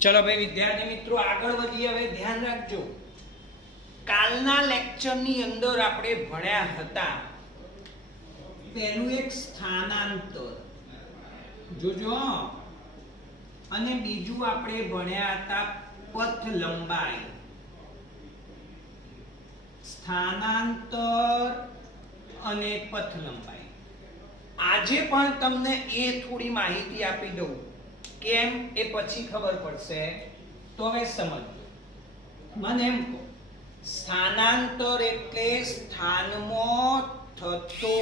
चलो भाई विद्यार्थी मित्रों आगळ વધીએ। હવે ધ્યાન રાખજો, કાલના લેક્ચરની અંદર આપણે ભણ્યા હતા પહેલું એક સ્થાનાંતર જોજો, અને બીજું આપણે ભણ્યા હતા પથ લંબાઈ। સ્થાનાંતર અને પથ લંબાઈ આજે પણ તમને એ થોડી માહિતી આપી દઉં, કેમ એ પછી ખબર પડશે। તો હવે સમજો, મને એમ કહો સ્થાનાંતર એટલે સ્થાનમાં થતો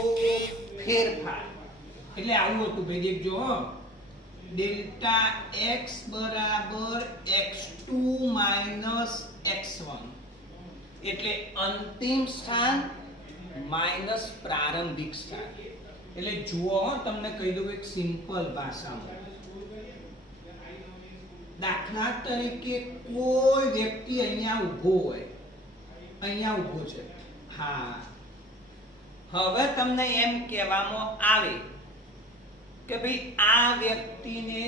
ફેરફાર। એટલે આવું હતું ભાઈ, દેખજો ડેલ્ટા x બરાબર x2 x1 એટલે અંતિમ સ્થાન માઈનસ પ્રારંભિક સ્થાન। એટલે જુઓ તમને કહી દઉં એક સિમ્પલ ભાષામાં, દાખલા તરીકે કોઈ વ્યક્તિ અહીંયા ઊભો હોય, અહીંયા ઊભો છે, હા, હવે તમને એમ કહેવામાં આવે કે ભાઈ આ વ્યક્તિને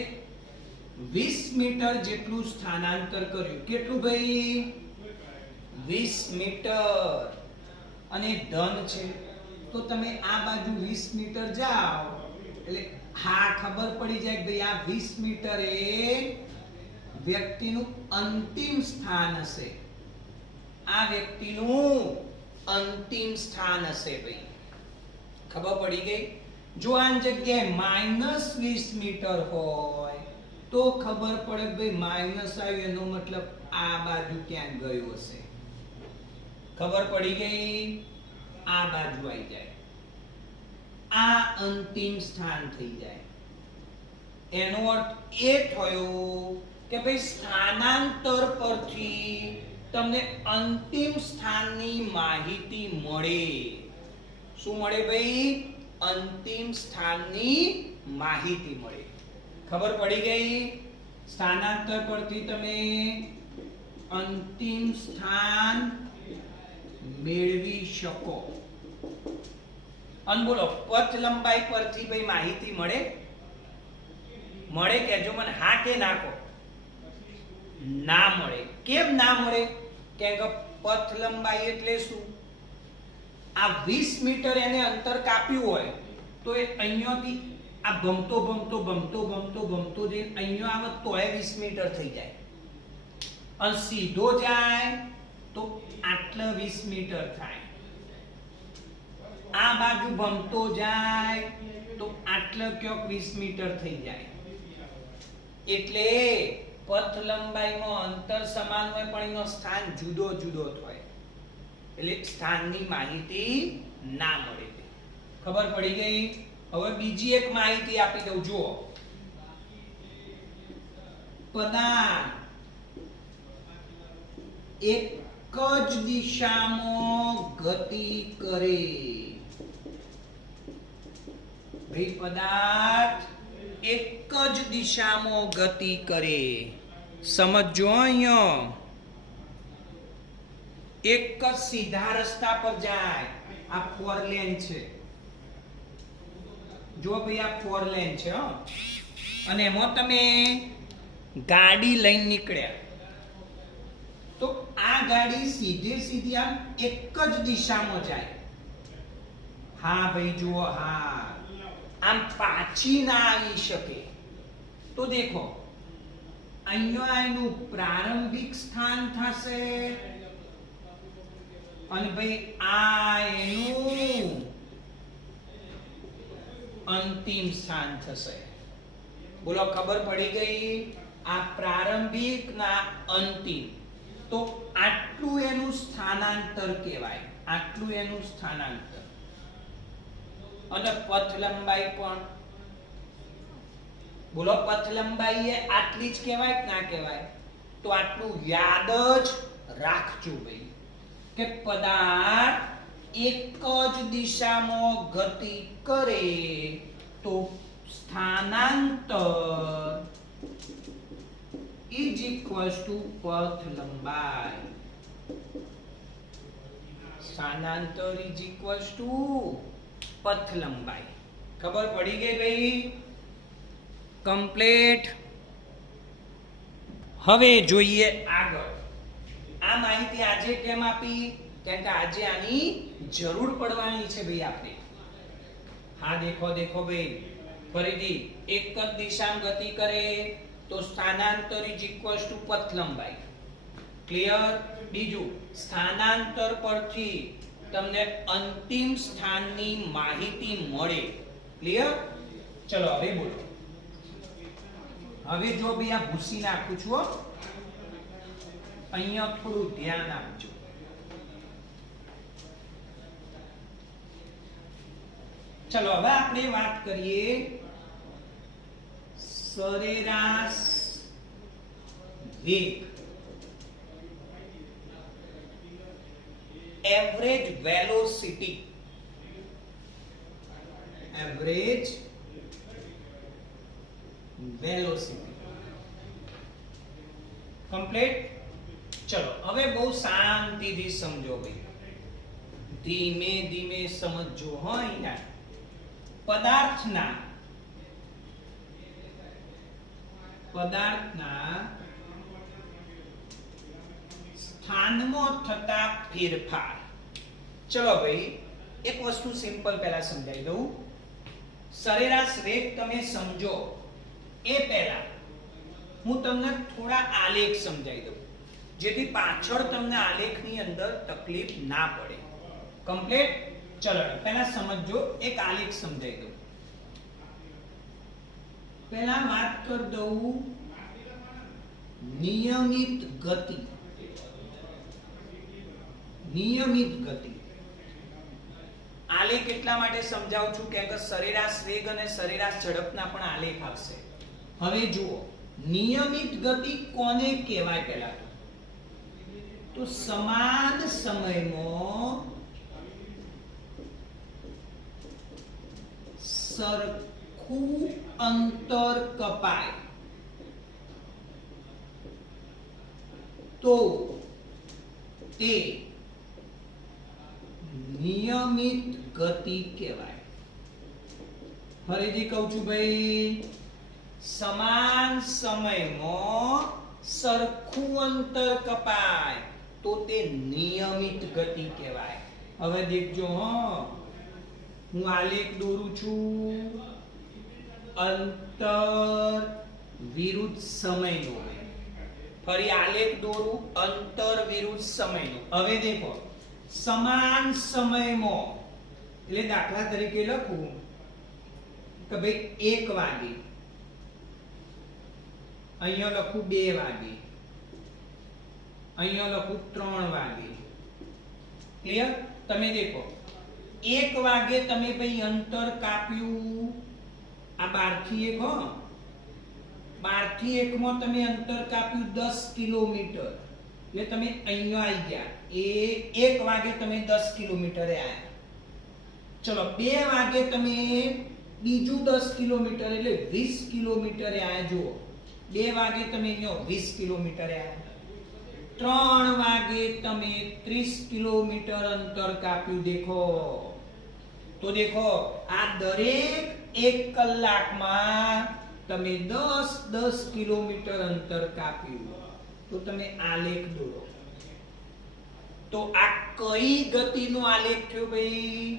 20 મીટર જેટલું સ્થાનાંતર કર્યું। કેટલું ભાઈ? 20 મીટર, અને ધન છે તો તમે આ બાજુ 20 મીટર જાઓ એટલે હા ખબર પડી જાય કે ભાઈ આ 20 મીટર એ વ્યક્તિનું અંતિમ સ્થાન હશે, આ વ્યક્તિનું અંતિમ સ્થાન હશે ભાઈ, ખબર પડી ગઈ। જો આ જગ્યાએ -20 મીટર હોય તો ખબર પડે કે ભાઈ માઈનસ આવ્યું એનો મતલબ આ બાજુ ક્યાંક ગયું હશે, ખબર પડી ગઈ? આ બાજુ આવી જાય, આ અંતિમ સ્થાન થઈ જાય। એનો અર્થ એ થયો કે ભાઈ સ્થાનાંતર પરથી તમને અંતિમ સ્થાનની માહિતી મળે। શું મળે ભાઈ? અંતિમ સ્થાનની માહિતી મળે, ખબર પડી ગઈ? સ્થાનાંતર પરથી તમે અંતિમ સ્થાન મેળવી શકો। અને બોલો પથ લંબાઈ પરથી ભાઈ માહિતી મળે? મળે કેજો મને હા કે ના કહો। ના મળે। કેમ ના મળે? કેમ કે પથ લંબાઈ એટલે શું? આ 20 મીટર એને અંતર કાપ્યું હોય તો એ અહીંયાથી આ ભમતો ભમતો ભમતો ભમતો ભમતો જઈને અહીંયા આવે તોય 20 મીટર થઈ જાય, અને સીધો જાય તો આટલા 20 મીટર થાય, આ બાજુ ભમતો જાય તો આટલા ક્યોક 20 મીટર થઈ જાય। એટલે પથ લંબાઈમાં અંતર સમાન હોય પણ એનો સ્થાન જુદો જુદો થાય, એટલે સ્થાનની માહિતી ના મળે। ખબર પડી ગઈ? હવે બીજી એક માહિતી આપી દઉં, જુઓ પદાર્થ એક જ દિશામાં ગતિ કરે। ભાઈ પદાર્થ એક જ દિશામાં ગતિ કરે, સમજો અહીંયા એક જ સીધા રસ્તા પર જાય। આ 4 લેન છે, જો ભાઈ આ 4 લેન છે, અને એમાં તમે ગાડી લઈને નીકળ્યા તો આ ગાડી સીધે સીધી આમ એક જ દિશામાં જાય। હા ભાઈ જુઓ, હા આમ પાછી ના આવી શકે। તો દેખો અહીંયા એનું પ્રારંભિક સ્થાન થશે, અને ભાઈ આ એનું અંતિમ સ્થાન થશે। બોલો ખબર પડી ગઈ? આ પ્રારંભિક ના અંતિમ, તો આટલું એનું સ્થાનાંતર કહેવાય, આટલું એનું સ્થાનાંતર। અને પથ લંબાઈ પણ બોલો પથ લંબાઈ એ આટલી જ કહેવાય કે ના કહેવાય? તો આટલું યાદ જ રાખજો ભાઈ કે પદાર્થ એક જ દિશામાં ગતિ કરે તો સ્થાનાંતર is equals to પથ લંબાઈ। સ્થાનાંતર is equals to પથ લંબાઈ। ખબર પડી ગઈ ભાઈ? કમ્પ્લીટ। હવે જોઈએ આગળ. આ માહિતી આજે કેમ આપી? કારણ કે આજે આની જરૂર પડવાની છે ભાઈ આપણે. હા દેખો દેખો ભાઈ, ફરીથી એક જ દિશામાં ગતિ કરે તો સ્થાનાંતર ઇઝ ઇક્વલ્સ ટુ પથ લંબાઈ. ક્લિયર? બીજું, સ્થાનાંતર પરથી તમને અંતિમ સ્થાનની માહિતી મળે. ક્લિયર? ચલો હવે બોલો. હવે જો ભાઈ આ ભૂસી નાખું છું હો. અહીંયા થોડું ધ્યાન આપજો. ચલો હવે આપણે વાત કરીએ સરેરાશ વેગ, average velocity. Average velocity complete. ચલો હવે બહુ શાંતિથી સમજો ભાઈ, ધીમે ધીમે સમજો. હો અહીંયા પદાર્થના સ્થાનમાં થતા ફેરફાર. ચલો ભાઈ એક વસ્તુ સિમ્પલ પહેલા સમજાવી દઉં. સરેરાશ વેગ તમે સમજો એ પહેલા હું તમને થોડા આલેખ સમજાવી દઉં, જેથી પાછળ તમને આલેખની અંદર તકલીફ ના પડે. કમ્પ્લીટ. ચલો પહેલા સમજો, એક આલેખ સમજાવી દઉં. પહેલા વાત કરી દઉં નિયમિત ગતિ. નિયમિત ગતિ આલેખ એટલા માટે સમજાવું છું કેમ કે સરેરાશ વેગ અને સરેરાશ ઝડપના પણ આલેખ આવશે. હવે જુઓ, નિયમિત ગતિ કોને કહેવાય? પહેલા તો સમાન સમયમાં સરખું અંતર કપાય તો તે નિયમિત ગતિ કહેવાય. ફરીથી કહું છું ભાઈ, સમાન સમયમાં સરખું અંતર કપાય તો તે નિયમિત ગતિ કહેવાય. હવે દેખજો હો, હું આલેખ દોરું છું. અંતર વિરુદ્ધ સમયનો. ફરી આલેખ દોરું, અંતર વિરુદ્ધ સમયનો. હવે દેખો, સમાન સમયમાં એટલે દાખલા તરીકે લખું કે ભાઈ 1 વાગે, અહીંયા લખું 2 વાગે, અહીંયા લખું 3 વાગે. ક્લિયર? તમે દેખો 1 વાગે તમે ભાઈ અંતર કાપ્યું આ 12 થી 1. હો, 12 થી 1 માં તમે અંતર કાપ્યું 10 કિલોમીટર. એટલે તમે અહીંયા આવી ગયા. એ 1 વાગે તમે 10 કિલોમીટરે આવ્યા. ચલો 2 વાગે તમે બીજું 10 કિલોમીટર એટલે 20 કિલોમીટરે આવ્યા. જુઓ 2 વાગે તમે અહીંયા 20 કિલોમીટરે આવ્યા. 3 વાગે તમે 30 કિલોમીટર અંતર કાપ્યું. દેખો તો દેખો આ દરેક 1 કલાકમાં તમે 10 કિલોમીટર અંતર કાપ્યું. તો તમે આલેખ દોરો. તો આ કઈ ગતિનો આલેખ થયો ભાઈ?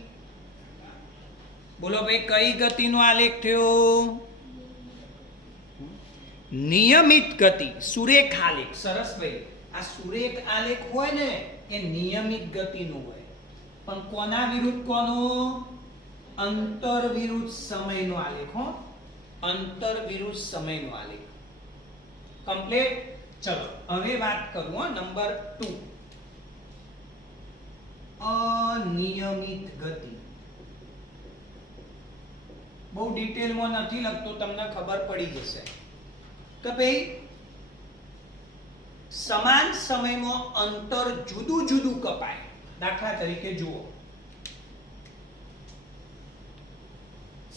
બોલો ભાઈ, કઈ ગતિનો આલેખ થયો? નિયમિત ગતિ, સુરેખ આલેખ. સરસ ભાઈ, આ સુરેખ આલેખ હોય ને એ નિયમિત ગતિનો હોય. પણ કોના વિરુદ્ધ કોનો? અંતર વિરુદ્ધ સમયનો આલેખ. હો, અંતર વિરુદ્ધ સમયનો આલેખ. કમ્પ્લીટ. ચલો હવે વાત કરું હો નંબર 2, અનિયમિત ગતિ. બહુ ડિટેલમાં નથી લખતો, તમને ખબર પડી જશે કે ભાઈ સમાન સમયમાં અંતર જુદું જુદું કપાય. દાખલા તરીકે જુઓ,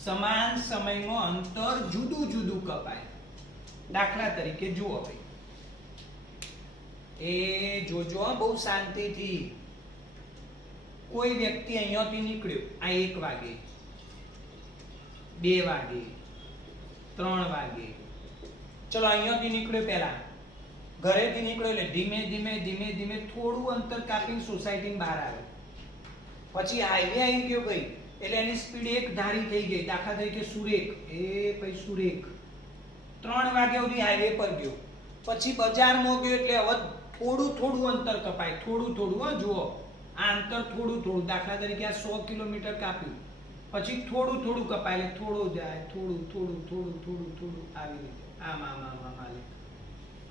સમાન સમયમાં અંતર જુદું જુદું કપાય. દાખલા તરીકે જુઓ ભાઈ, એ જોજો બહુ શાંતિથી. કોઈ વ્યક્તિ અહીંયાથી નીકળ્યો આ 1 વાગે, 2 વાગે, 3 વાગે. ચલો અહીંયાથી નીકળ્યો પહેલા ઘરેથી નીકળો એટલે ધીમે ધીમે ધીમે ધીમે થોડું અંતર કાપીને સોસાયટી બહાર આવે, પછી હાઈવે આવી ગયો ભાઈ એટલે એની સ્પીડ એક ધારી થઈ ગઈ. દાખલા તરીકે સુરેખ, એ ભાઈ સુરેખ 3 વાગ્યા સુધી હાઈવે પર ગયો, પછી બજારમાં ગયો એટલે હવે થોડું થોડું અંતર કપાય, થોડું થોડું. જુઓ આ અંતર થોડું થોડું, દાખલા તરીકે આ 100 કિલોમીટર કાપ્યું, પછી થોડું થોડું કપાય એટલે થોડું જાય, થોડું થોડું થોડું થોડું થોડું આવી રીતે આમ આમ આમ આમ આલેખ.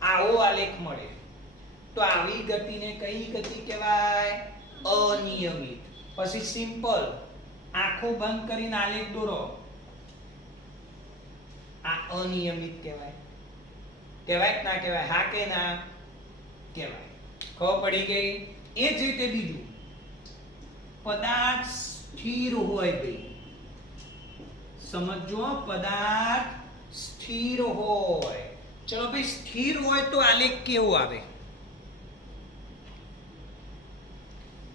આવો આલેખ મળે. તો આવી ગતિને કઈ ગતિ કહેવાય? અનિયમિત. પછી સિમ્પલ, આંખો બંધ કરીને આલેખ દોરો, આ અનિયમિત કહેવાય. કહેવાય કે ના કહેવાય? હા કે ના કહેવાય? ખબર પડી ગઈ? એ જ રીતે બીજું, પદાર્થ સ્થિર હોય ભાઈ, સમજો, પદાર્થ સ્થિર હોય. ચલો ભાઈ, સ્થિર હોય તો આલેખ કેવો આવે?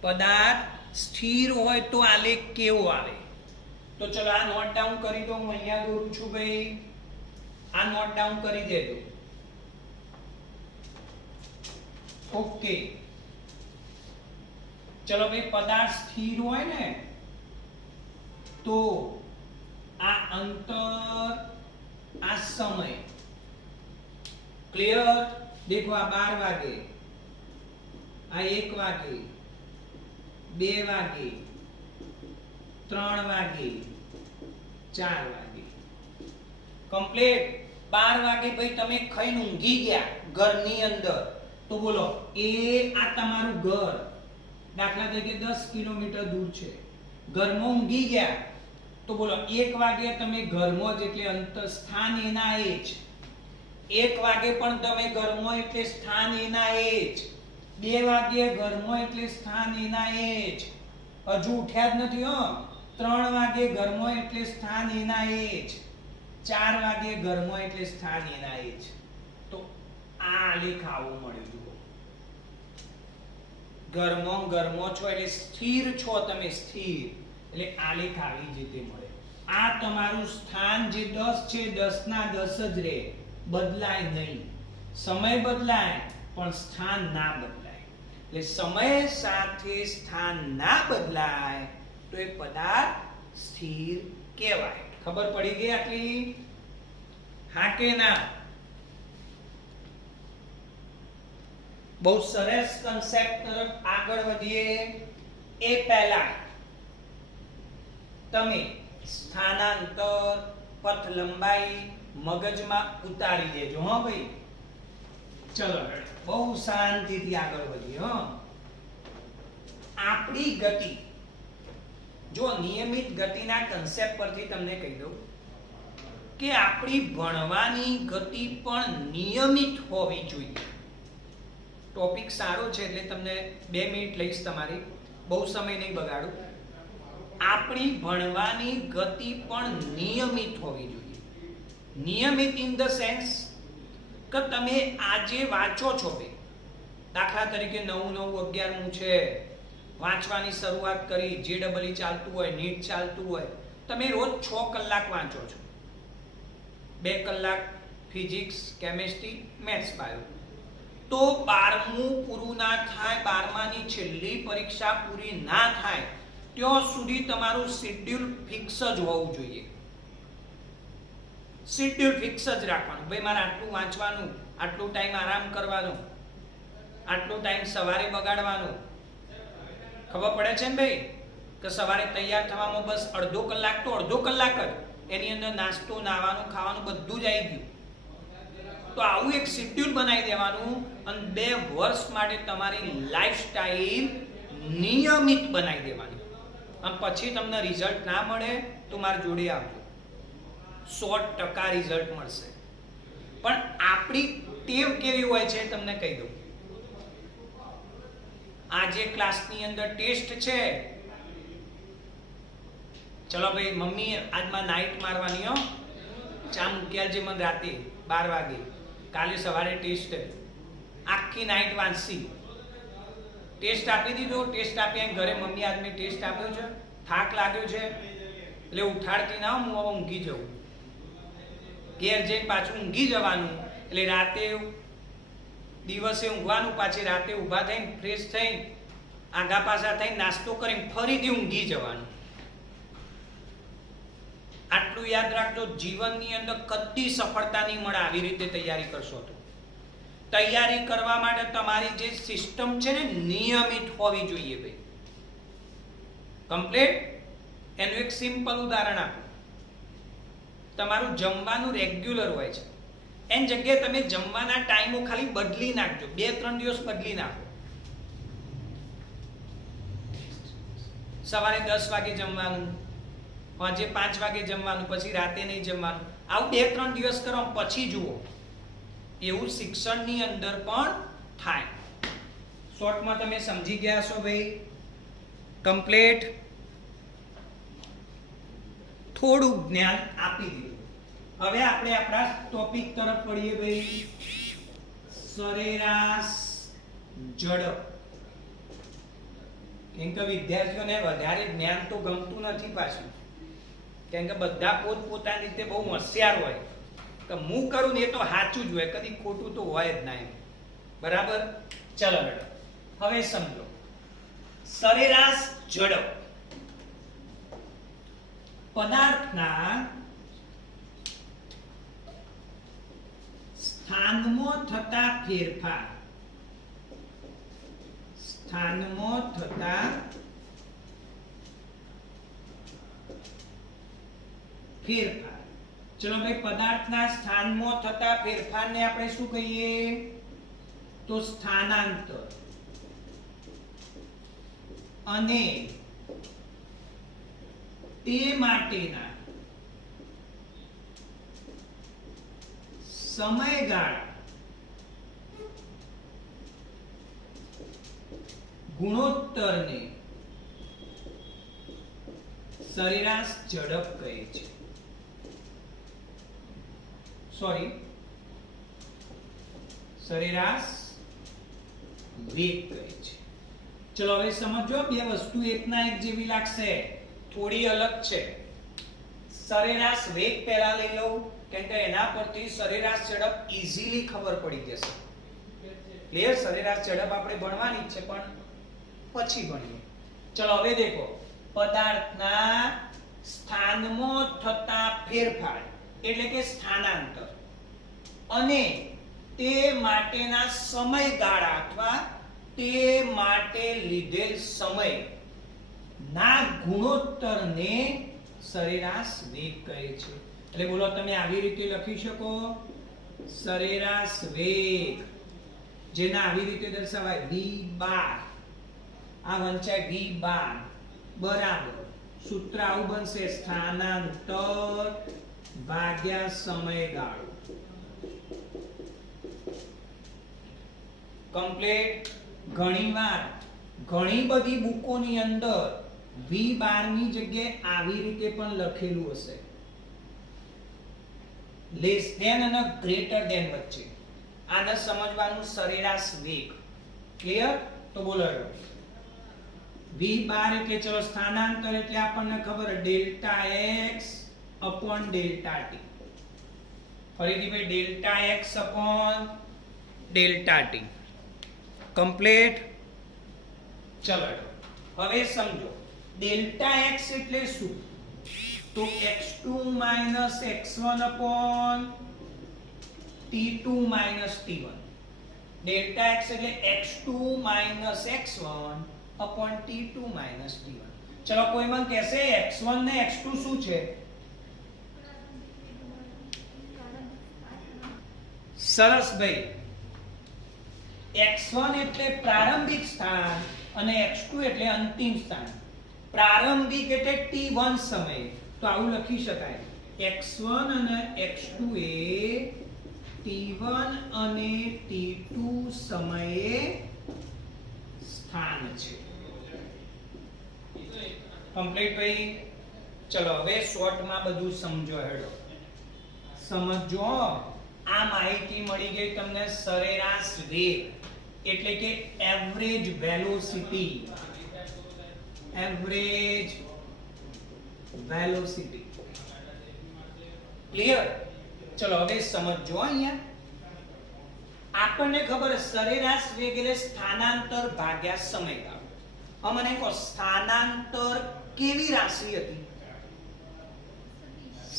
પદાર્થ સ્થિર હોય તો આલેખ કેવો આવે? તો ચલો આ નોટ ડાઉન કરી દો, હું અહીંયા દોરું છું ભાઈ, આ નોટ ડાઉન કરી દેજો. ઓકે, ચલો ભાઈ, પદાર્થ સ્થિર હોય ને તો આ અંતર, આ સમય, ક્લિયર? દેખો આ 12 વાગે, આ 1 વાગે, 2 વાગે, 3 વાગે, 4 વાગે, કમ્પ્લીટ. 12 વાગે ભાઈ તમે ખાઈને ઊંઘી ગયા ઘરની અંદર, તો બોલો એ આ તમારું ઘર દાખલા તરીકે 10 કિલોમીટર દૂર છે, ઘરમાં ઊંઘી ગયા, તો બોલો 1 વાગે તમે ઘરમાં જ એટલે અંતર સ્થાન એના એ જ, 1 વાગે પણ તમે ઘરમાં એટલે સ્થાન એના એ જ, 2 વાગે ઘરમાં એટલે સ્થાન એના એ જ, હજુ ઉઠ્યા જ નથી હો, 3 વાગે ઘરમાં એટલે સ્થાન એના એ જ, 4 વાગે ઘરમાં એટલે સ્થાન એના એ જ. તો આ આલેખ આવો મળ્યો. જુઓ, ઘરમાં છો એટલે સ્થિર છો તમે, સ્થિર એટલે આલેખ આવી જ રીતે મળે. આ તમારું સ્થાન જે 10 છે, 10 ના 10 જ રહે, બદલાય નહીં. સમય બદલાય પણ સ્થાન ના બદલાય. એટલે સમય સાથે સ્થાન ના બદલાય તો એ પદાર્થ સ્થિર કહેવાય. ખબર પડી ગઈ આટલી? હા કે ના? બહુ સરસ કન્સેપ્ટ તરફ આગળ વધીએ એ પહેલા તમે સ્થાનાંતર, પથ લંબાઈ મગજમાં ઉતારી દેજો. હા ભાઈ, ચલો બહુ શાંતિથી આગળ વધીએ. હા, આપણી ગતિ, જો નિયમિત ગતિના કન્સેપ્ટ પરથી તમને કહી દઉં કે આપણી ભણવાની ગતિ પણ નિયમિત હોવી જોઈએ. ટોપિક સારો છે એટલે તમને 2 મિનિટ લઈશ તમારી, બહુ સમય નહીં બગાડું. આપણી ભણવાની ગતિ પણ નિયમિત હોવી જોઈએ. નિયમિત ઇન ધ સેન્સ કે તમે આજે વાંચો છો બે, દાખલા તરીકે 9, 11 છે, વાંચવાની શરૂઆત કરી, JEE ચાલતું હોય, નીટ ચાલતું હોય, તમે રોજ 6 કલાક વાંચો છો, 2 કલાક ફિઝિક્સ, કેમેસ્ટ્રી, મેથ્સ, બાયો, તો 12મું પૂરું ના થાય, 12માની છેલ્લી પરીક્ષા પૂરી ના થાય ત્યાં સુધી તમારું શેડ્યુલ ફિક્સ જ હોવું જોઈએ. શેડ્યુલ ફિક્સ જ રાખવાનું. ભાઈ મારે આટલું વાંચવાનું, આટલું ટાઈમ આરામ કરવાનો, આટલું ટાઈમ સવારે બગાડવાનો. ખબર પડે છે ને ભાઈ કે સવારે તૈયાર થવામાં બસ અડધો કલાક તો અડધો કલાક જ, એની અંદર નાસ્તો, નાવાનું, ખાવાનું બધું જ આવી ગયું. તો આવું એક શેડ્યુલ બનાવી દેવાનું અને 2 વર્ષ માટે તમારી લાઈફસ્ટાઈલ નિયમિત બનાવી દેવાની. અને પછી તમને રિઝલ્ટ ના મળે તો મારી જોડે આવજો, 100% રિઝલ્ટ મળશે. પણ આપણી ટેવ કેવી હોય છે તમને કહી દઉં. આજે ક્લાસની અંદર ટેસ્ટ છે, ચલો ભાઈ મમ્મી આજમાં નાઈટ મારવાની હો, ચા મૂક્યા જે મને રાતે 12 વાગે, કાલે સવારે ટેસ્ટ, આખી નાઈટ વાંચી, ટેસ્ટ આપી દીધો, ટેસ્ટ આપી ઘરે મમ્મી આજ મેં ટેસ્ટ આપ્યો છે, થાક લાગ્યો છે એટલે ઉઠાડતી ના, હું હવે ઊંઘી જાઉં. ઘેર જઈને પાછું ઊંઘી જવાનું એટલે રાતે દિવસે ઊંઘવાનું, પાછી રાતે ઊભા થઈને ફ્રેશ થઈને આગા પાછા થઈને નાસ્તો કરીને ફરીથી ઊંઘી જવાનું. આટલું યાદ રાખજો, જીવનની અંદર કદી સફળતા નહીં મળે આવી રીતે તૈયારી કરશો તો. તૈયારી કરવા માટે તમારી જે સિસ્ટમ છે ને નિયમિત હોવી જોઈએ ભાઈ. કમ્પ્લીટ. એનું એક સિમ્પલ ઉદાહરણ આપું. તમારું જમવાનું રેગ્યુલર હોય છે, એની જગ્યાએ તમે જમવાના ટાઈમો ખાલી બદલી નાખજો, 2-3 દિવસ બદલી નાખો. સવારે 10 વાગે જમવાનું, સાંજે 5 વાગે જમવાનું, પછી રાતે નહીં જમવાનું. આવું 2-3 દિવસ કરો, પછી જુઓ એવું શિક્ષણની અંદર પણ થાય. શોર્ટમાં તમે સમજી ગયા છો ભાઈ? કમ્પ્લીટ. થોડું જ્ઞાન આપી દીધું. હવે આપણે આપણા ટોપિક તરફ વળીએ ભાઈ. સરેરાશ ઝડપ. કેમ કે વિદ્યાર્થીઓને વધારે જ્ઞાન તો ગમતું નથી પાછું, કેમ કે બધા પોતપોતાની રીતે બહુ હોશિયાર હોય કે હું કરું ને એ તો સાચું જ હોય, કદી ખોટું તો હોય જ ના એમ. બરાબર? ચલો હવે સમજો સરેરાશ ઝડપ. પદાર્થના સ્થાનમાં થતા ફેરફાર. સ્થાનમાં થતા ફેરફાર. ચલો ભાઈ, પદાર્થના સ્થાનમાં થતા ફેરફારને આપણે શું કહીએ? તો સ્થાનાંતર. અને તે માટેના સમયગાળા ગુણોત્તરને સરેરાશ ઝડપ કહે છે. સોરી, સરેરાશ વેગ કહે છે. ચલો હવે સમજો, બે વસ્તુ એકના એક જેવી લાગશે, થોડી અલગ છે. સરેરાશ વેગ પહેલા લઈ લઉં, કેમ કે એના પરથી સરેરાશ ઝડપ ઈઝીલી ખબર પડી જશે. ક્લિયર? સરેરાશ ઝડપ આપણે ભણવાની છે, પણ પછી ભણીએ. ચલો હવે દેખો, પદાર્થના સ્થાનમાં થતા ફેરફાર એટલે કે સ્થાનાંતર અને તે માટેના સમયગાળા અથવા તે માટે લીધેલ સમય ના ગુણોત્તરને સરેરાશ વેગ કહે છે. એટલે બોલો, તમે આવી રીતે લખી શકો, સરેરાશ વેગ, જેને આવી રીતે દર્શાવાય v બાર. આ વંચાય v બાર બરાબર સૂત્ર આવું બનશે, સ્થાનાંતર ભાગ્યા સમયગાળો. કમ્પ્લીટ. ઘણીવાર ઘણી બધી બુકોની અંદર v12 ની જગ્યાએ આવી રીતે પણ લખેલું હશે, લેસ ધેન અને ગ્રેટર ધેન વચ્ચે. આને સમજવાનું સરેરાશ વેગ. ક્લિયર? તો બોલો, v12 એટલે ચલો સ્થાનાંતર એટલે આપણને ખબર delta x upon delta t. ફરીથી ભાઈ, delta x upon delta t. Complete. ચલો હવે સમજો, ડેલ્ટા x એટલે શું? તો x2 x1 upon t2 t1. Delta x એટલે x2 x1 upon t2 t1. ચલો કોઈ મને કહેશે x1 ને x2 શું છે? સરસ ભાઈ, x1 એટલે પ્રારંભિક સ્થાન અને x2 એટલે અંતિમ સ્થાન. પ્રારંભિક એટલે t1 સમય, તો આવું લખી શકાય, x1 અને x2 એ t1 અને t2 સમયે સ્થાન છે. કમ્પ્લીટ ભાઈ? ચલો હવે શોર્ટમાં બધું સમજો. હેડો સમજો. આ માહિતી મળી ગઈ તમને. સરેરાશ વેગ એટલે કે average velocity. Average velocity. Clear? ચલો હવે સમજો. અહીંયા આપણને ખબર છે સરેરાશ વેગ એટલે સ્થાનાંતર ભાગ્યા સમયગાળો. હવે મને કહો સ્થાનાંતર કેવી રાશિ હતી?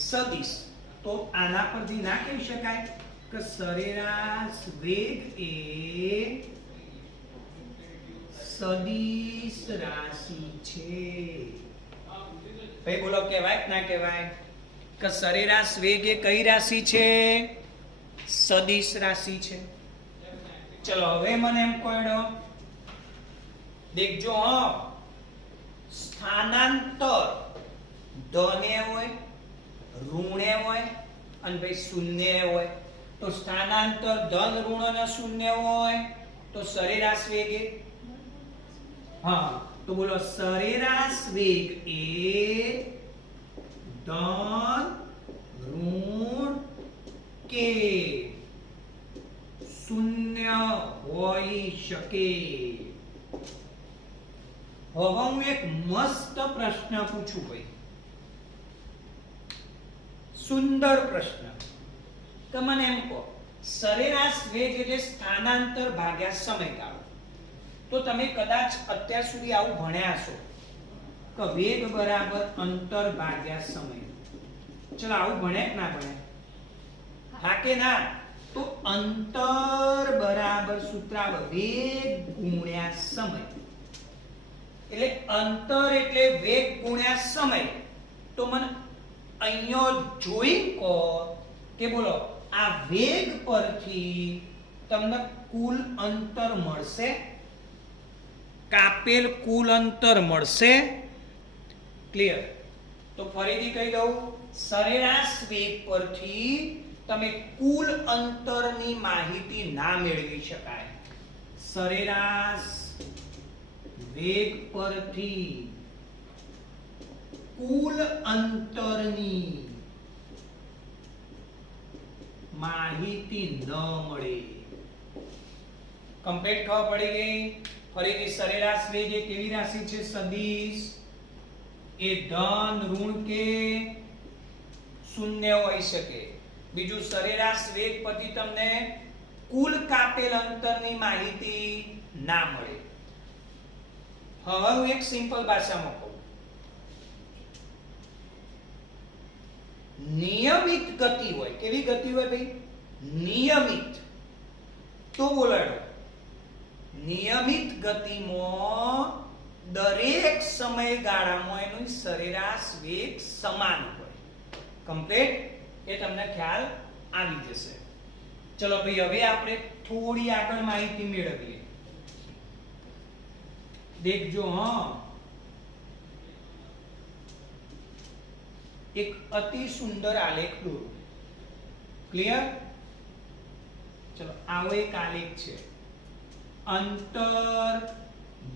સદિશ. તો આના પરથી ના કહી શકાય કે સરેરાશ વેગ એ સદિશ રાશિ છે. ભાઈ બોલો કહેવાય કે ના કહેવાય કે સરેરાશ વેગ એ કઈ રાશિ છે? સદિશ રાશિ છે. ચલો હવે મને એમ કહો દેખજો સ્થાનાંતર ધને હોય ઋણે હોય અને ભાઈ શૂન્ય હોય. તો સ્થાનાંતર ધન ઋણ અને શૂન્ય હોય તો સરેરાશ વેગ એ તો બોલો સરેરાશ વેગ એ ધન ઋણ કે શૂન્ય હોઈ શકે. હવે હું એક મસ્ત પ્રશ્ન પૂછું ભાઈ, સુંદર પ્રશ્ન. તો મને એમ કહો સરેરાશ વેગ એટલે સ્થાનાંતર ભાગ્યા સમયગાળો. તો તમે કદાચ અત્યાર સુધી આવું ભણ્યા છો કે વેગ બરાબર અંતર ભાગ્યા સમય. ચલો આવું ભણે કે ના ભણે? હા કે ના? તો અંતર બરાબર સૂત્ર આવે વેગ ગુણ્યા સમય. એટલે અંતર એટલે વેગ ગુણ્યા સમય. તો મને અહીંયા જોઈ કહો કે બોલો આ વેગ પરથી તમને કુલ અંતર મળશે, કાપેલ કુલ અંતર મળશે. ક્લિયર? તો ફરીથી કહી દઉં સરેરાશ વેગ પરથી તમે કુલ અંતરની માહિતી ના મેળવી શકાય. સરેરાશ વેગ પરથી કુલ અંતરની માહિતી ન મળે. કમ્પ્લીટ ખબર પડી ગઈ? ફરીથી સરેરાશ વેગ એ કેવી રાશિ છે? સદિશ. એ ધન ઋણ કે શૂન્ય હોઈ શકે. બીજું સરેરાશ વેગ પરથી તમને કુલ કાપેલ અંતરની માહિતી ના મળે. હવે હું એક સિમ્પલ ભાષામાં કહું, નિયમિત ગતિ હોય. કેવી ગતિ હોય ભાઈ? નિયમિત. તો બોલાડો નિયમિત ગતિમાં દરેક સમયગાળામાં એનું સરેરાશ વેગ સમાન હોય. કમ્પ્લીટ? એ તમને ખ્યાલ આવી જશે. ચલો ભાઈ હવે આપણે થોડી આગળ માહિતી મેળવીએ. દેખજો એક અતિ સુંદર આલેખ દોરો. ક્લિયર? ચલો આવો એક આલેખ છે. અંતર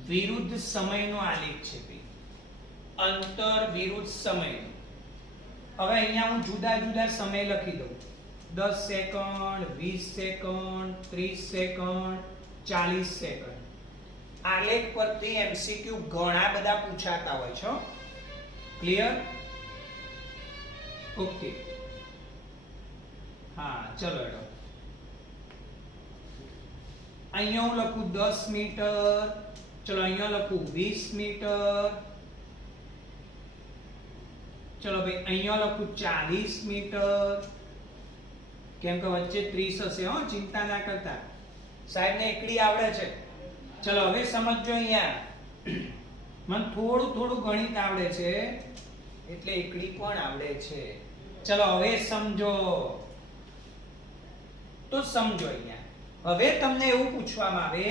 વિરુદ્ધ સમયનો આલેખ છે ભાઈ. અંતર વિરુદ્ધ સમય. હવે અહીંયા હું જુદા જુદા સમય લખી દઉં. 10 સેકન્ડ, 20 સેકન્ડ, 30 સેકન્ડ, 40 સેકન્ડ. આલેખ પરથી એમસીક્યુ ઘણા બધા પૂછાતા હોય છે. ક્લિયર? ઓકે. હા ચલો એડો અહીંયા હું લખું 10 મીટર. ચલો અહીંયા લખું 20 મીટર. ચલો ભાઈ અહીંયા લખું 40 મીટર. કેમ કે વચ્ચે 30 હશે. ચિંતા ના કરતા, સાહેબ ને એકડી આવડે છે. ચલો હવે સમજજો. અહીંયા મને થોડું થોડું ગણિત આવડે છે એટલે એકડી પણ આવડે છે. ચલો હવે સમજો. તો સમજો અહીંયા હવે તમને એવું પૂછવામાં આવે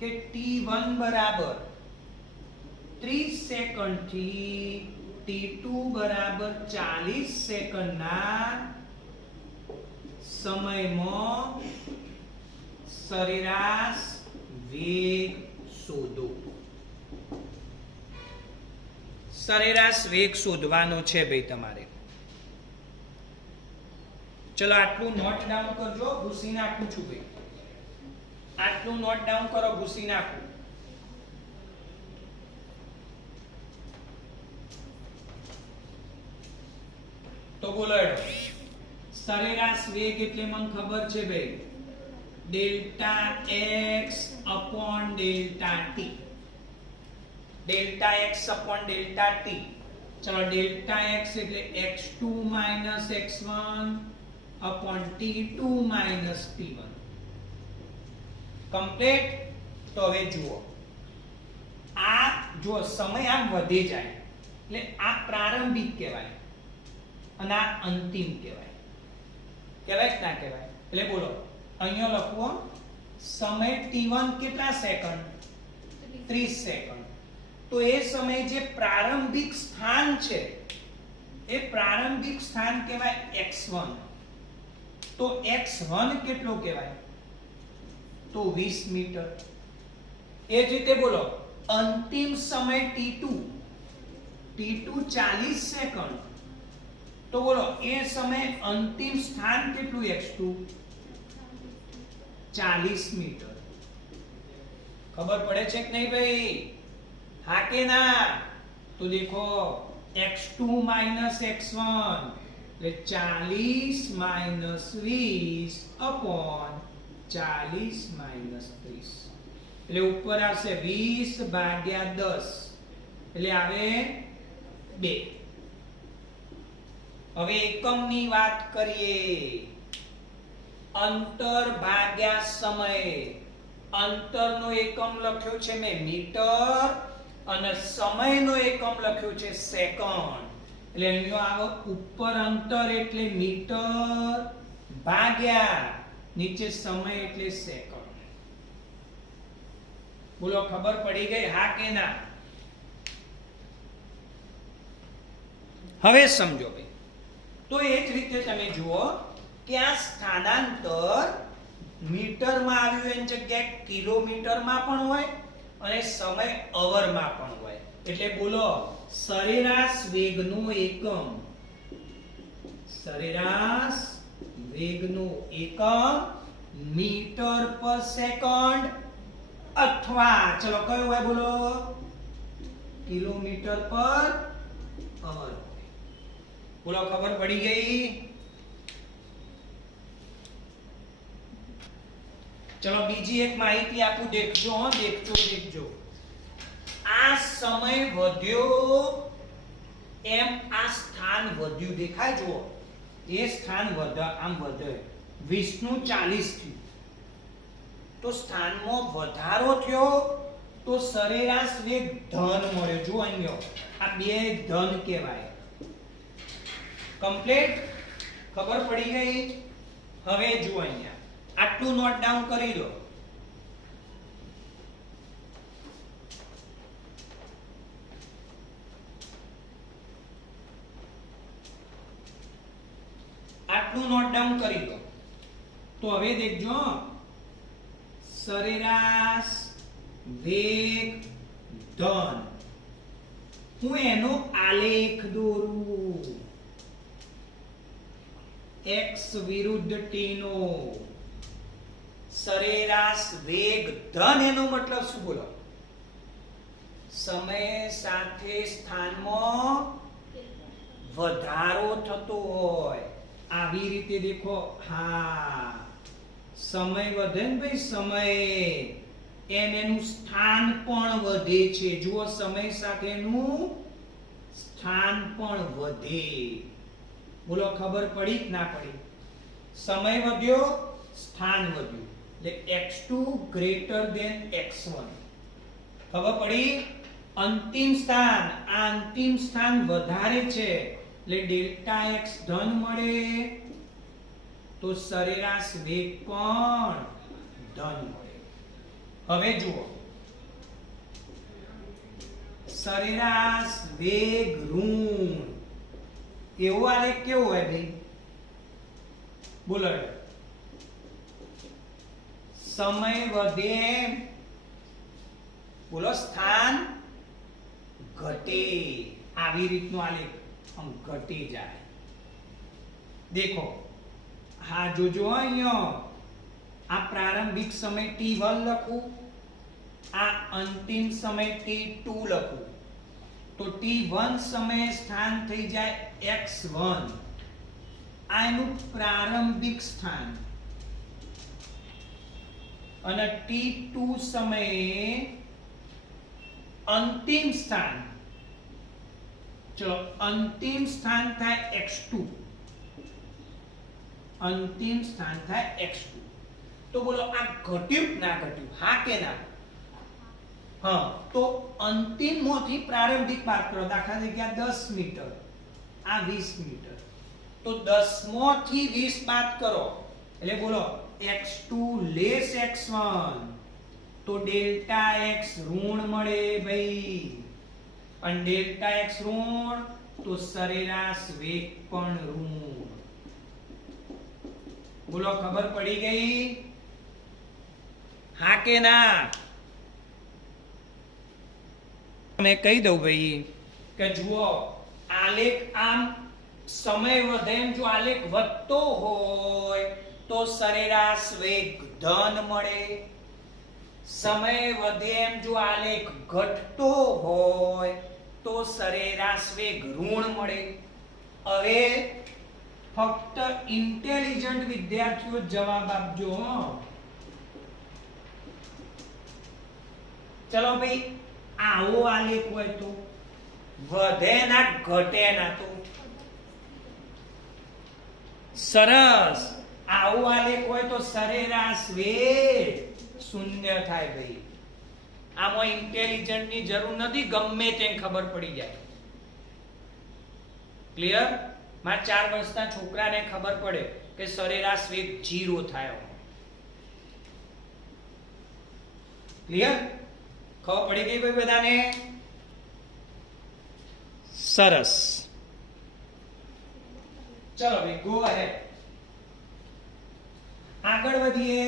કે t1 બરાબર 30 સેકન્ડ થી t2 બરાબર 40 સેકન્ડના સમયમાં સરેરાશ વેગ શોધો. સરેરાશ વેગ શોધવાનો છે ભાઈ તમારે. ચલો આટલું નોટ ડાઉન કરજો. ભૂસી નાખું છું ભાઈ. આટલું નોટ ડાઉન કરો, ભૂસી નાખું. તો બોલો સરેરાશ વેગ એટલે મને ખબર છે ભાઈ delta x upon delta T, delta x upon delta T. ચલો ડેલ્ટા એક્સ એટલે x2 minus x1 upon t2 minus t1. Complete. તો હવે જુઓ, આ જો સમય આમ વધી જાય એટલે આ પ્રારંભિક કહેવાય અને આ અંતિમ કહેવાય. કહેવાય કે ના કહેવાય? એટલે બોલો અહીંયા લખવો સમય t1 કેટલા સેકન્ડ? 30 સેકન્ડ. તો એ સમય જે પ્રારંભિક સ્થાન છે એ પ્રારંભિક સ્થાન કહેવાય x1. તો x1 કેટલો કહેવાય? તો 20 મીટર. એ જ રીતે બોલો અંતિમ સમય t2, t2 40 સેકન્ડ. તો બોલો એ સમય અંતિમ સ્થાન કેટલું? x2 40 metre. ખબર પડે છે કે નહીં ભાઈ? હા કે ના? તો દેખો x2 માઇનસ x1 એટલે 40 માઇનસ 20 અપોન 40 માઇનસ 30 એટલે ઉપર આવશે 20 ભાગ્યા 10 એટલે આવે 2. હવે એકમની વાત કરીએ. અંતર ભાગ્યા સમય. અંતરનો એકમ લખ્યો છે મેં મીટર અને સમયનો એકમ લખ્યો છે સેકન્ડ. એટલે અહીંયા આવે ઉપર અંતર એટલે મીટર ભાગ્યા નીચે સમય એટલે સેકન્ડ. બોલો ખબર પડી ગઈ? હા કે ના? હવે સમજો ભાઈ. તો એ જ રીતે તમે જુઓ કે આ સ્થાનાંતર મીટરમાં આવ્યું એની જગ્યાએ કિલોમીટરમાં પણ હોય અને સમય અવરમાં પણ હોય. એટલે બોલો સરેરાશ વેગનો એકમ, સરેરાશ વેગનો એકમ મીટર પર સેકન્ડ અથવા ચલો કયો હોય બોલો? કિલોમીટર પર અવર. બોલો ખબર પડી ગઈ? ચલો બીજી એક માહિતી આપું, દેખજો. દેખજો આ સમય વધ્યો એમ આ સ્થાન વધ્યું દેખાય. જુઓ એ સ્થાન આમ વધે 20 નું 40 થયું તો સ્થાનમાં વધારો થયો તો સરેરાશ વેગ ધન મળ્યો. જો અહીંયા આ બે ધન કહેવાય. કમ્પ્લીટ. ખબર પડી ગઈ? હવે જુઓ અહીંયા આટલું નોટ ડાઉન કરી દો. આટલું નોટ ડાઉન કરી દો. તો હવે દેખજો સરેરાશ વેગ ધન. હું એનો આલેખ દોરું x વિરુદ્ધ t નો. સરેરાશ વેગ ધન એનો મતલબ શું બોલો? સમય સાથે સ્થાનમાં વધારો થતો હોય. આવી રીતે દેખો. હા સમય વધે ને ભાઈ, સમય એમ એનું સ્થાન પણ વધે છે. જુઓ સમય સાથેનું સ્થાન પણ વધે. બોલો ખબર પડી કે ના પડી? સમય વધ્યો, સ્થાન વધ્યું એટલે x2 ગ્રેટર ધેન x1. ખબર પડી? અંતિમ સ્થાન, આ અંતિમ સ્થાન વધારે છે એટલે ડેલ્ટા x ધન મળે તો સરેરાશ વેગ પણ ધન મળે. હવે જુઓ સરેરાશ વેગ ઋણ. એવો આલેખ કેવો હોય ભાઈ? બોલો સમય વધે બોલો સ્થાન ઘટે. આવી રીતનો આલેખ આમ ઘટી જાય. દેખો હા જોજો અહીંયા આ પ્રારંભિક સમય t1 લખું, આ અંતિમ સમય t2 લખું તો t1 સમયે સ્થાન થઈ જાય x1. આ એનું પ્રારંભિક સ્થાન અને t2 સમયે અંતિમ સ્થાન, ચલો અંતિમ સ્થાન થાય x2, અંતિમ સ્થાન થાય x2. તો બોલો આ ઘટ્યું ના ઘટ્યું? હા કે ના? હા. તો અંતિમ માંથી પ્રારંભિક બાદ કરો. દાખલા તરીકે 10 મીટર, આ 20 મીટર. તો 10 થી 20 બાદ કરો એટલે બોલો x2 લેસ x1, તો ડેલ્ટા x ઋણ મળે ભાઈ. અને ડેલ્ટા x ઋણ તો સરેરાશ વેગ પણ ઋણ. બોલો ખબર પડી ગઈ? હા કે ના? મેં કહી દઉં ભાઈ કે જુઓ આલેખ આમ સમય વધે એમ જો આલેખ વધતો હોય તો સરેરાશ વેગ ધન મળે. સમય વધે એમ જો આલેખ ઘટતો હોય તો સરેરાશ વેગ ઋણ મળે. હવે ફક્ત ઇન્ટેલિજન્ટ વિદ્યાર્થીઓ જવાબ આપજો. ચલો ભાઈ આવો આલેખ હોય તો વધે ના ઘટે ના? તો સરસ. આવો આલેખ હોય તો સરેરાશ વેગ શૂન્ય થાય ભાઈ. આમાં ઇન્ટેલિજન્ટ ની જરૂર નથી, ગમે તેમ ખબર પડી જાય. ક્લિયર? મારા 4 વર્ષના છોકરાને ખબર પડે કે સરેરાશ વેગ 0 થાય. ક્લિયર? ખબર પડી ગઈ ભાઈ બધાને? સરસ. ચલો ભાઈ ગો અહેડ. આગળ વધીએ.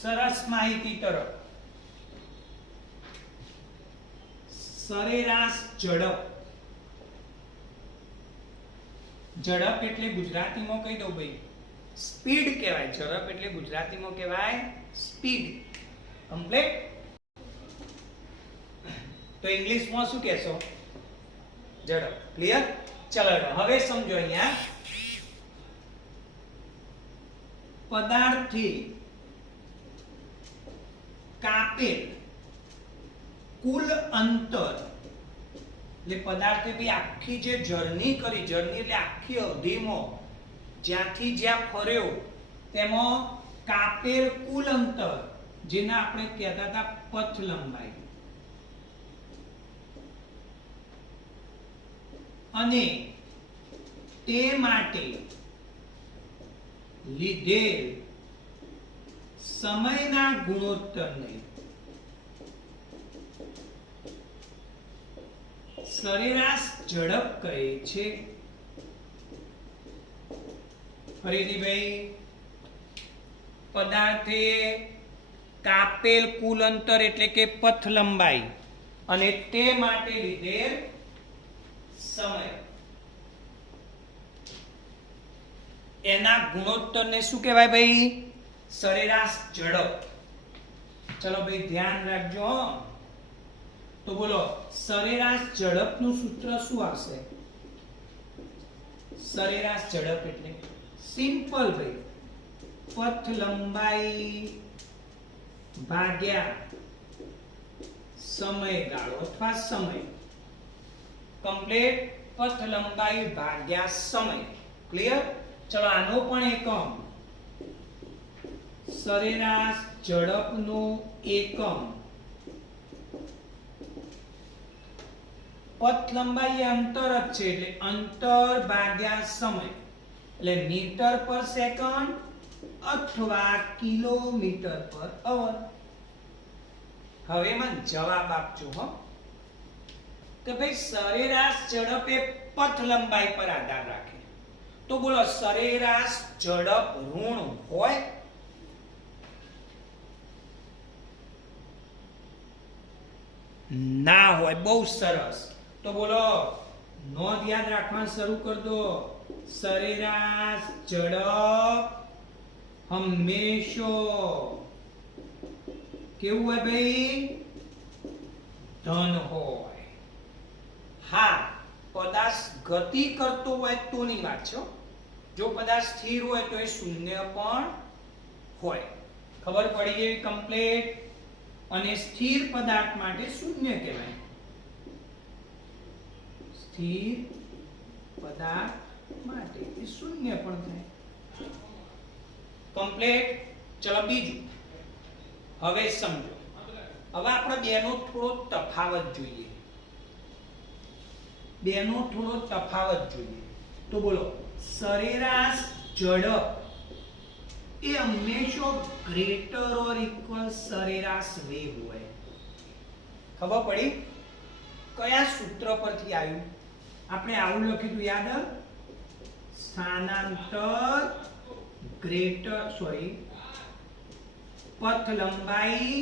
સરસ માહિતી તરફ. સરેરાશ ઝડપ. ઝડપ એટલે ગુજરાતીમાં કહી દઉં ભાઈ સ્પીડ કહેવાય. ઝડપ એટલે ગુજરાતીમાં કહેવાય સ્પીડ. કમ્પ્લીટ? તો ઇંગ્લિશમાં શું કહેશો? ઝડપ. ક્લિયર? ચલો હવે સમજો. અહીંયા પદાર્થથી કાપેલ કુલ અંતર, એટલે પદાર્થે ભી આખી જે જર્ની કરી, જર્ની એટલે આખી અવધિમાં જ્યાંથી જ્યાં ફર્યો તેમાં કાપેલ કુલ અંતર, જેને આપણે કહેતા હતા પથ લંબાઈ, અને તે માટે લીધેલ સમયના ગુણોત્તરને સરેરાશ ઝડપ કહે છે. ફરીથી ભાઈ, પદાર્થે કાપેલ કુલ અંતર એટલે કે પથ લંબાઈ અને તે માટે લીધેલ સમય, એના ગુણોત્તરને શું કહેવાય ભાઈ? સરેરાશ ઝડપ. ચલો ભાઈ ધ્યાન રાખજો. તો બોલો સરેરાશ ઝડપનું સૂત્ર શું આવશે? સરેરાશ ઝડપ એટલે સિમ્પલ ભાઈ પથ લંબાઈ ભાગ્યા સમયગાળો અથવા સમય. કમ્પ્લીટ? પથ લંબાઈ ભાગ્યા સમય. ક્લિયર? ચલો આનો પણ એકમ, સરેરાશ ઝડપનો એકમ પથ લંબાઈ એ અંતર જ છે એટલે અંતર ભાગ્યા સમય, એટલે મીટર પર સેકન્ડ અથવા કિલોમીટર પર અવર. હવે મને જવાબ આપજો હો કે ભાઈ સરેરાશ ઝડપ એ પથ લંબાઈ પર આધાર રાખે. તો બોલો સરેરાશ ઝડપ ઋણ હોય? ના હોય. બહુ સરસ. તો બોલો નોંધ યાદ રાખવાનું શરૂ કરી દો. સરેરાશ ઝડપ હંમેશા કેવું હોય ભાઈ? ધન હોય. હા, પદાર્થ ગતિ કરતો હોય તોની વાત છે. જો પદાર્થ સ્થિર હોય તો એ શૂન્ય પણ હોય. ખબર પડી ગઈ કમ્પ્લીટ. અને સ્થિર પદાર્થ માટે શૂન્ય કહેવાય. સ્થિર પદાર્થ માટે એ શૂન્ય પણ થાય. કમ્પ્લીટ. ચલો બીજું હવે સમજો. હવે આપણે બેનો થોડો તફાવત જોઈએ. બેનો થોડો તફાવત જોઈએ. તો બોલો સરેરાશ ઝડપ એ હંમેશા ગ્રેટર ઓર ઇક્વલ સરેરાશ વેગ હોય. ખબર પડી? કયા સૂત્ર પરથી આવ્યું? આપણે આવું લખ્યું હતું યાદ? સ્થાનાંતર ગ્રેટર પથ લંબાઈ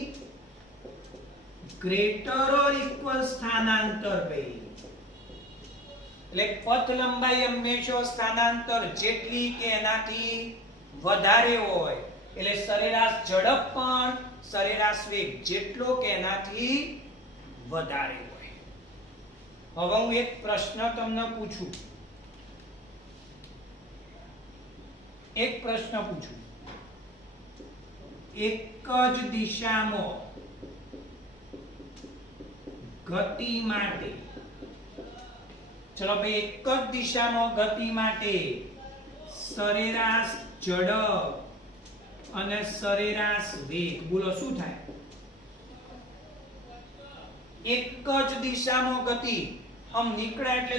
ગ્રેટર ઓર ઇક્વલ સ્થાનાંતર વેગ. એટલે પથ લંબાઈ હંમેશા સ્થાનાંતર જેટલી કે એનાથી વધારે હોય એટલે સરેરાશ ઝડપ પણ સરેરાશ વેગ જેટલો કે એનાથી વધારે હોય. હવે હું એક પ્રશ્ન તમને પૂછું. એક જ દિશામાં ગતિ માટે, ચલો ભાઈ, એક જ દિશામાં ગતિ માટે સરેરાશ ઝડપ અને સરેરાશ વેગ બોલો શું થાય? એક જ દિશામાં ગતિ, આમ નીકળ્યા એટલે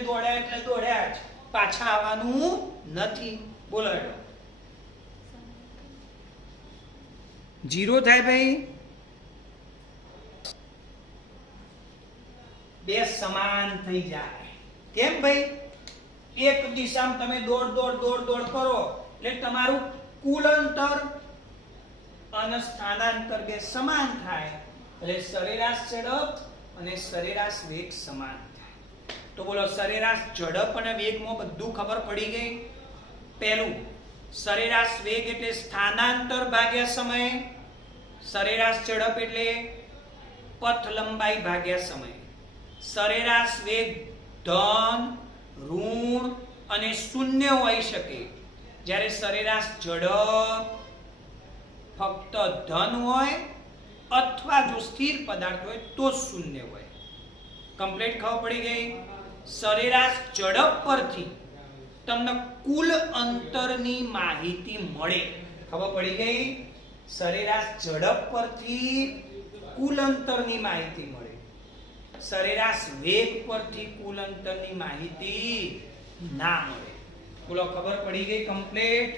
દોડ્યા જ, પાછા આવવાનું નથી. બોલો હેડો. 0 થાય ભાઈ. બે સમાન થઈ જાય. કેમ ભાઈ? એક દિશામાં તમે દોડ કરો એટલે તમારું કુલ અંતર અને સ્થાનાંતર બે સમાન થાય એટલે સરેરાશ ઝડપ અને સરેરાશ વેગ સમાન થાય. તો બોલો સરેરાશ ઝડપ અને વેગમાં બધું ખબર પડી ગઈ. પહેલું સરેરાશ વેગ એટલે સ્થાનાંતર ભાગ્યા સમય, સરેરાશ ઝડપ એટલે પથ લંબાઈ ભાગ્યા સમય. સરેરાશ વેગ ધન, ઋણ અને શૂન્ય હોઈ શકે, જ્યારે સરેરાશ ઝડપ ફક્ત ધન હોય અથવા જો સ્થિર પદાર્થ હોય તો શૂન્ય હોય. કમ્પ્લીટ ખબર પડી ગઈ? સરેરાશ ઝડપ પરથી તમને કુલ અંતરની માહિતી મળે. ખબર પડી ગઈ? સરેરાશ ઝડપ પરથી કુલ અંતરની માહિતી મળે. સરેરાશ વેગ પરથી કુલ અંતરની માહિતી ના મળે. બોલો ખબર પડી ગઈ કમ્પ્લીટ?